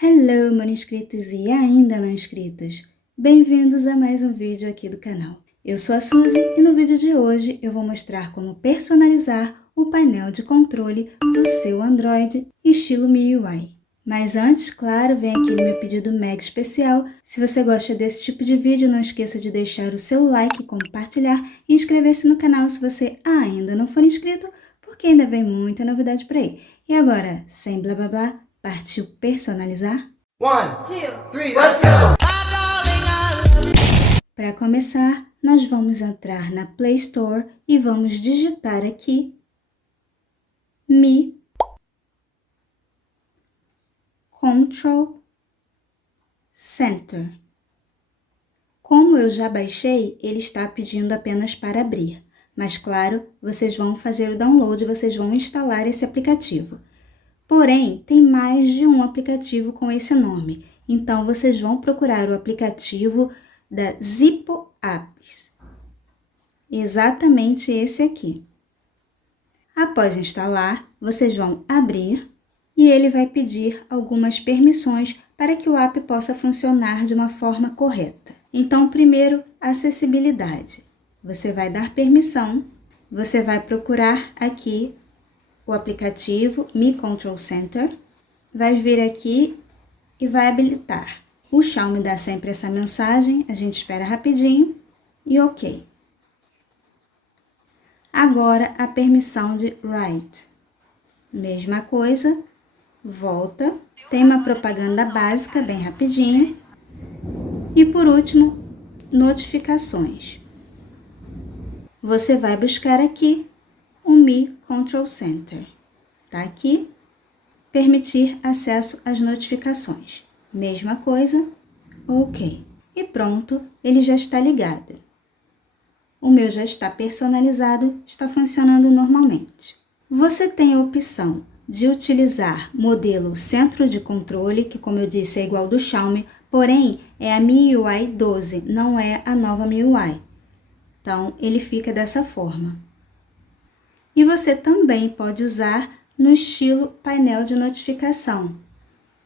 Hello, mano inscritos e ainda não inscritos! Bem-vindos a mais um vídeo aqui do canal. Eu sou a Suzy e no vídeo de hoje eu vou mostrar como personalizar o painel de controle do seu Android estilo MIUI. Mas antes, claro, vem aqui no meu pedido mega especial. Se você gosta desse tipo de vídeo, não esqueça de deixar o seu like, compartilhar e inscrever-se no canal se você ainda não for inscrito, porque ainda vem muita novidade por aí. E agora, sem blá blá blá, partiu personalizar? 1, 2, 3, let's go! Para começar, nós vamos entrar na Play Store e vamos digitar aqui Mi Control Center. Como eu já baixei, ele está pedindo apenas para abrir. Mas claro, vocês vão fazer o download, vocês vão instalar esse aplicativo. Porém, tem mais de um aplicativo com esse nome. Então, vocês vão procurar o aplicativo da Zippo Apps. Exatamente esse aqui. Após instalar, vocês vão abrir e ele vai pedir algumas permissões para que o app possa funcionar de uma forma correta. Então, primeiro, acessibilidade. Você vai dar permissão, você vai procurar aqui o aplicativo Mi Control Center, vai vir aqui e vai habilitar. O Xiaomi dá sempre essa mensagem, a gente espera rapidinho e OK. Agora a permissão de Write. Mesma coisa, volta, tem uma propaganda básica bem rapidinho e por último, notificações. Você vai buscar aqui o Mi Control Center. Tá aqui, permitir acesso às notificações. Mesma coisa, OK. E pronto, ele já está ligado. O meu já está personalizado, está funcionando normalmente. Você tem a opção de utilizar modelo centro de controle, que como eu disse é igual do Xiaomi, porém é a MIUI 12, não é a nova MIUI. Então, ele fica dessa forma. E você também pode usar no estilo painel de notificação.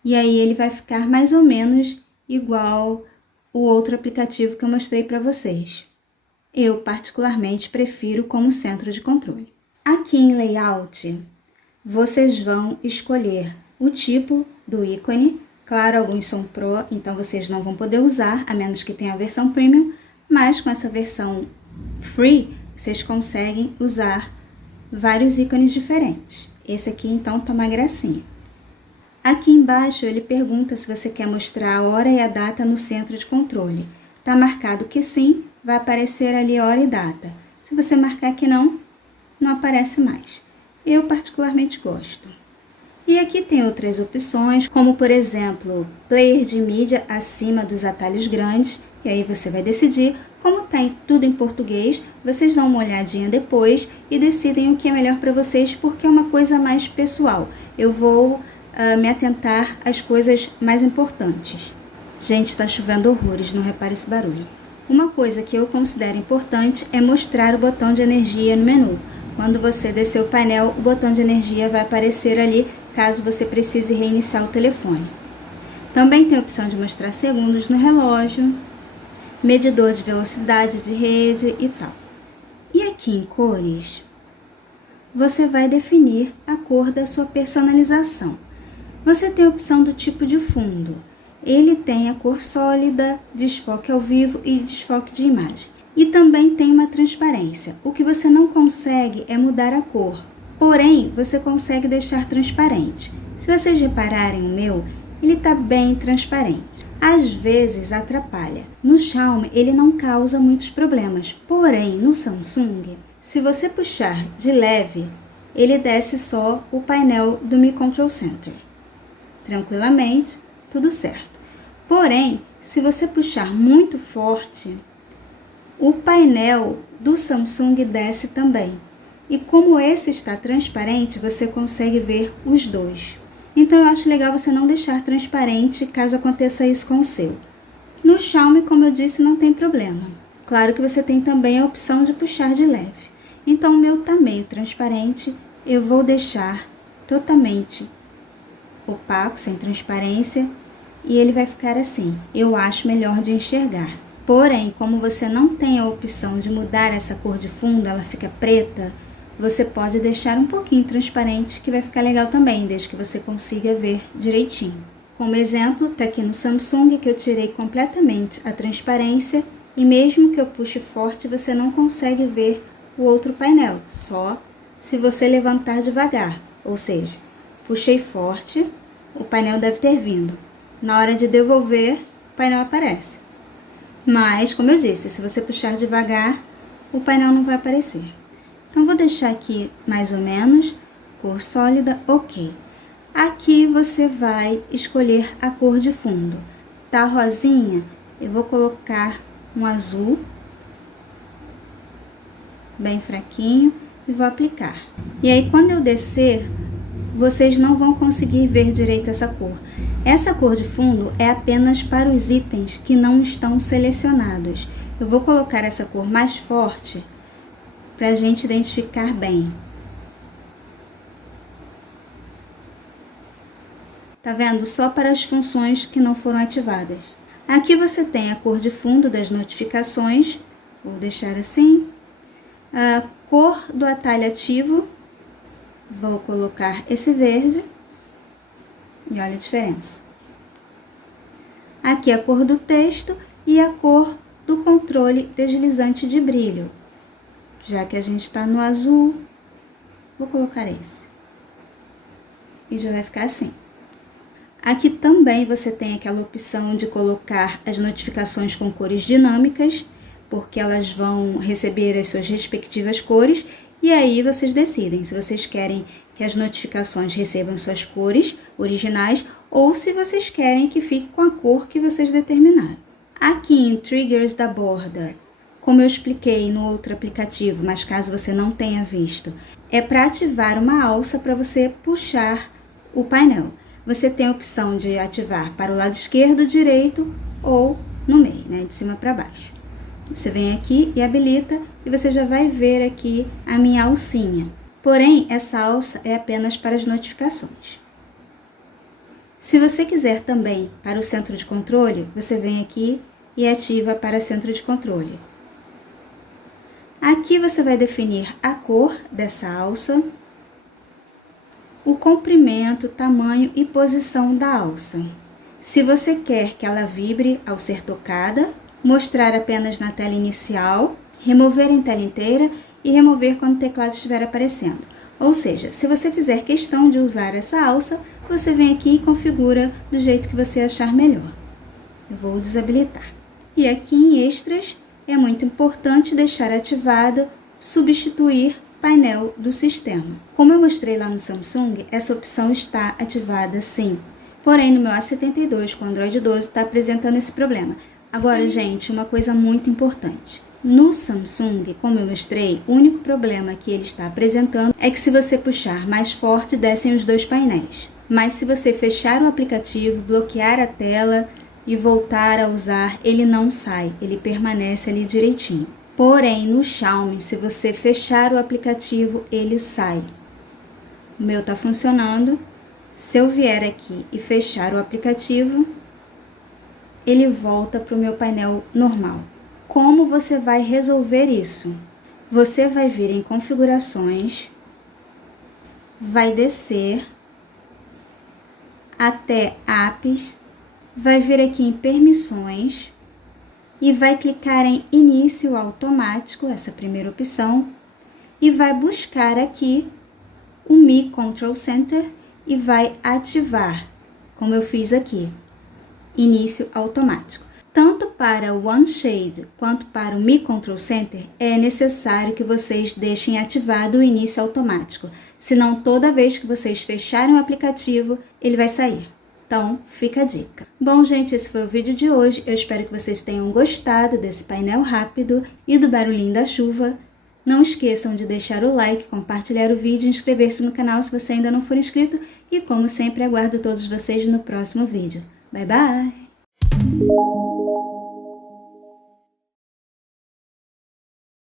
E aí ele vai ficar mais ou menos igual o outro aplicativo que eu mostrei para vocês. Eu particularmente prefiro como centro de controle. Aqui em Layout, vocês vão escolher o tipo do ícone. Claro, alguns são Pro, então vocês não vão poder usar, a menos que tenha a versão Premium. Mas com essa versão Free, vocês conseguem usar vários ícones diferentes. Esse aqui, então, tá uma gracinha. Aqui embaixo, ele pergunta se você quer mostrar a hora e a data no centro de controle. Tá marcado que sim, vai aparecer ali hora e data. Se você marcar que não, não aparece mais. Eu particularmente gosto. E aqui tem outras opções, como por exemplo, player de mídia acima dos atalhos grandes. E aí você vai decidir. Como está tudo em português, vocês dão uma olhadinha depois e decidem o que é melhor para vocês, porque é uma coisa mais pessoal. Eu vou me atentar às coisas mais importantes. Gente, está chovendo horrores, não repare esse barulho. Uma coisa que eu considero importante é mostrar o botão de energia no menu. Quando você descer o painel, o botão de energia vai aparecer ali, caso você precise reiniciar o telefone. Também tem a opção de mostrar segundos no relógio, medidor de velocidade de rede e tal. E aqui em cores, você vai definir a cor da sua personalização. Você tem a opção do tipo de fundo. Ele tem a cor sólida, desfoque ao vivo e desfoque de imagem. E também tem uma transparência. O que você não consegue é mudar a cor. Porém, você consegue deixar transparente. Se vocês repararem o meu, ele está bem transparente. Às vezes atrapalha. No Xiaomi ele não causa muitos problemas, porém no Samsung, se você puxar de leve, ele desce só o painel do Mi Control Center. Tranquilamente, tudo certo. Porém, se você puxar muito forte, o painel do Samsung desce também. E como esse está transparente, você consegue ver os dois. Então, eu acho legal você não deixar transparente caso aconteça isso com o seu. No Xiaomi, como eu disse, não tem problema. Claro que você tem também a opção de puxar de leve. Então, o meu está meio transparente, eu vou deixar totalmente opaco, sem transparência, e ele vai ficar assim. Eu acho melhor de enxergar. Porém, como você não tem a opção de mudar essa cor de fundo, ela fica preta, você pode deixar um pouquinho transparente, que vai ficar legal também, desde que você consiga ver direitinho. Como exemplo, tá aqui no Samsung que eu tirei completamente a transparência e mesmo que eu puxe forte, você não consegue ver o outro painel, só se você levantar devagar. Ou seja, puxei forte, o painel deve ter vindo. Na hora de devolver, o painel aparece. Mas, como eu disse, se você puxar devagar, o painel não vai aparecer. Então, vou deixar aqui mais ou menos, cor sólida, ok. Aqui você vai escolher a cor de fundo. Tá rosinha? Eu vou colocar um azul, bem fraquinho, e vou aplicar. E aí, quando eu descer, vocês não vão conseguir ver direito essa cor. Essa cor de fundo é apenas para os itens que não estão selecionados. Eu vou colocar essa cor mais forte para a gente identificar bem. Tá vendo? Só para as funções que não foram ativadas. Aqui você tem a cor de fundo das notificações. Vou deixar assim. A cor do atalho ativo. Vou colocar esse verde. E olha a diferença. Aqui a cor do texto e a cor do controle deslizante de brilho. Já que a gente está no azul, vou colocar esse. E já vai ficar assim. Aqui também você tem aquela opção de colocar as notificações com cores dinâmicas, porque elas vão receber as suas respectivas cores. E aí vocês decidem se vocês querem que as notificações recebam suas cores originais ou se vocês querem que fique com a cor que vocês determinaram. Aqui em Triggers da borda, como eu expliquei no outro aplicativo, mas caso você não tenha visto, é para ativar uma alça para você puxar o painel. Você tem a opção de ativar para o lado esquerdo, direito ou no meio, né, de cima para baixo. Você vem aqui e habilita e você já vai ver aqui a minha alcinha. Porém, essa alça é apenas para as notificações. Se você quiser também para o centro de controle, você vem aqui e ativa para centro de controle. Aqui você vai definir a cor dessa alça, o comprimento, tamanho e posição da alça. Se você quer que ela vibre ao ser tocada, mostrar apenas na tela inicial, remover em tela inteira e remover quando o teclado estiver aparecendo. Ou seja, se você fizer questão de usar essa alça, você vem aqui e configura do jeito que você achar melhor. Eu vou desabilitar. E aqui em extras, é muito importante deixar ativado substituir painel do sistema. Como eu mostrei lá no Samsung, essa opção está ativada sim. Porém, no meu A72 com Android 12 está apresentando esse problema. Agora, gente, uma coisa muito importante. No Samsung, como eu mostrei, o único problema que ele está apresentando é que se você puxar mais forte, descem os dois painéis. Mas se você fechar o aplicativo, bloquear a tela e voltar a usar, ele não sai, ele permanece ali direitinho. Porém, no Xiaomi, se você fechar o aplicativo, ele sai. O meu está funcionando. Se eu vier aqui e fechar o aplicativo, ele volta para o meu painel normal. Como você vai resolver isso? Você vai vir em configurações, vai descer até apps, vai vir aqui em permissões e vai clicar em início automático, essa primeira opção, e vai buscar aqui o Mi Control Center e vai ativar, como eu fiz aqui, início automático. Tanto para o OneShade quanto para o Mi Control Center é necessário que vocês deixem ativado o início automático, senão toda vez que vocês fecharem o aplicativo, ele vai sair. Então, fica a dica. Bom, gente, esse foi o vídeo de hoje. Eu espero que vocês tenham gostado desse painel rápido e do barulhinho da chuva. Não esqueçam de deixar o like, compartilhar o vídeo e inscrever-se no canal se você ainda não for inscrito. E, como sempre, aguardo todos vocês no próximo vídeo. Bye, bye!